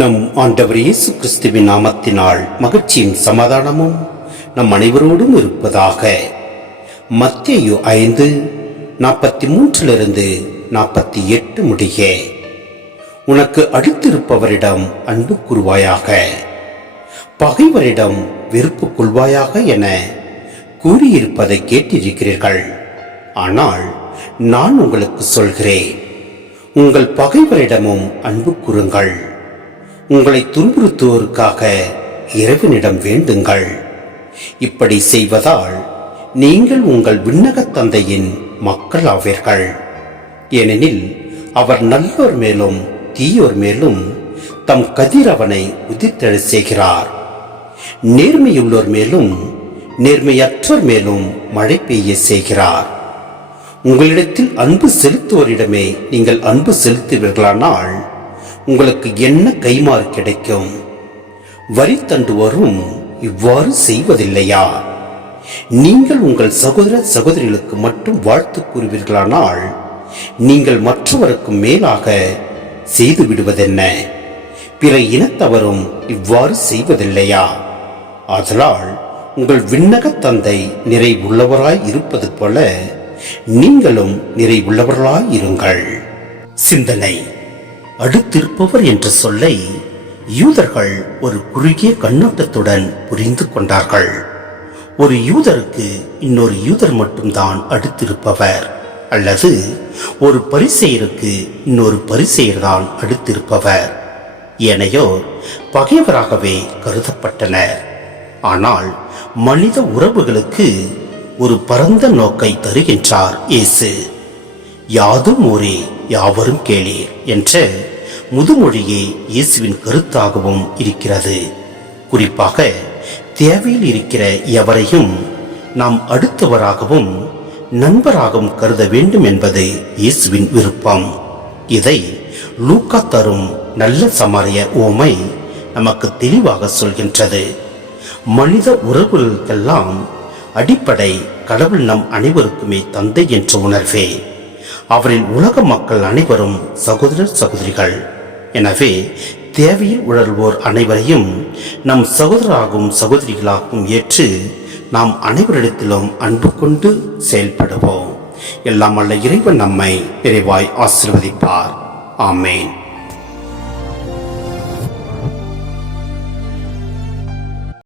நம் ஆண்டவர் இயேசு கிறிஸ்துவின் நாமத்தினால் மகிழ்ச்சியும் சமாதானமும் நம் அனைவரோடும் இருப்பதாக. மத்தேயு 5:43-48 முடிய. உனக்கு அடுத்திருப்பவரிடம் அன்பு கூறுவாயாக, பகைவரிடம் வெறுப்பு கொள்வாயாக என கூறியிருப்பதை கேட்டிருக்கிறீர்கள். ஆனால் நான் உங்களுக்கு சொல்கிறேன், உங்கள் பகைவரிடமும் அன்பு கூறுங்கள். உங்களை துன்புறுத்துவோருக்காக இறைவனிடம் வேண்டுங்கள். இப்படி செய்வதால் நீங்கள் உங்கள் விண்ணகத் தந்தையின் மக்கள் ஆவீர்கள். ஏனெனில் அவர் நல்லோர் மேலும் தீயோர் மேலும் தம் கதிரவனை உதித்தெழ செய்கிறார். நேர்மையுள்ளோர் மேலும் நேர்மையற்றோர் மேலும் மழை பெய்ய செய்கிறார். உங்களிடத்தில் அன்பு செலுத்துவோரிடமே நீங்கள் அன்பு செலுத்துவீர்களானால் உங்களுக்கு என்ன கைமாறு கிடைக்கும்? வரி தண்டுவோரும் இவ்வாறு செய்வதில்லையா? நீங்கள் உங்கள் சகோதர சகோதரிகளுக்கு மட்டும் வாழ்த்து கூறுவீர்களானால் நீங்கள் மற்றவருக்கு மேலாக செய்து விடுவதென்ன? பிற இனத்தவரும் இவ்வாறு செய்வதில்லையா? ஆதலால் உங்கள் விண்ணக தந்தை நிறைவுள்ளவராய் இருப்பது போல நீங்களும் நிறைவுள்ளவர்களாய் இருங்கள். சிந்தனை. அடுத்திருப்பவர் என்ற சொல்லை யூதர்கள் ஒரு குறுகிய கண்ணோட்டத்துடன் புரிந்து கொண்டார்கள். ஒரு யூதருக்கு இன்னொரு யூதர் மட்டும்தான் அடுத்திருப்பவர், அல்லது ஒரு பரிசேயருக்கு இன்னொரு பரிசேயர் தான் அடுத்திருப்பவர். ஏனையோர் பகைவராகவே கருதப்பட்டனர். ஆனால் மனித உறவுகளுக்கு ஒரு பரந்த நோக்கை தருகின்றார் இயேசு. யாதும் ஊரே யாவரும் கேளீர் என்ற முதுமொழியே இயேசுவின் கருத்தாகவும் இருக்கிறது. குறிப்பாக தேவையில் இருக்கிற எவரையும் நாம் அடுத்தவராகவும் நண்பராகவும் கருத வேண்டும் என்பது இயேசுவின் விருப்பம். இதை லூக்கா தரும் நல்ல சமாரிய உவமை நமக்கு தெளிவாக சொல்கின்றது. மனித உறவுகளுக்கெல்லாம் அடிப்படை கடவுள் நம் அனைவருக்குமே தந்தை என்ற உணர்வே. அவரில் உலக மக்கள் அனைவரும் சகோதரர் சகோதரிகள். எனவே தேவையில் உணர்வோர் அனைவரையும் நம் சகோதரராகவும் சகோதரிகளாகவும் ஏற்று நாம் அனைவரிடத்திலும் அன்பு கொண்டு செயல்படுவோம். எல்லாம் வல்ல இறைவன் நம்மை நிறைவாய் ஆசீர்வதிப்பார். ஆமேன்.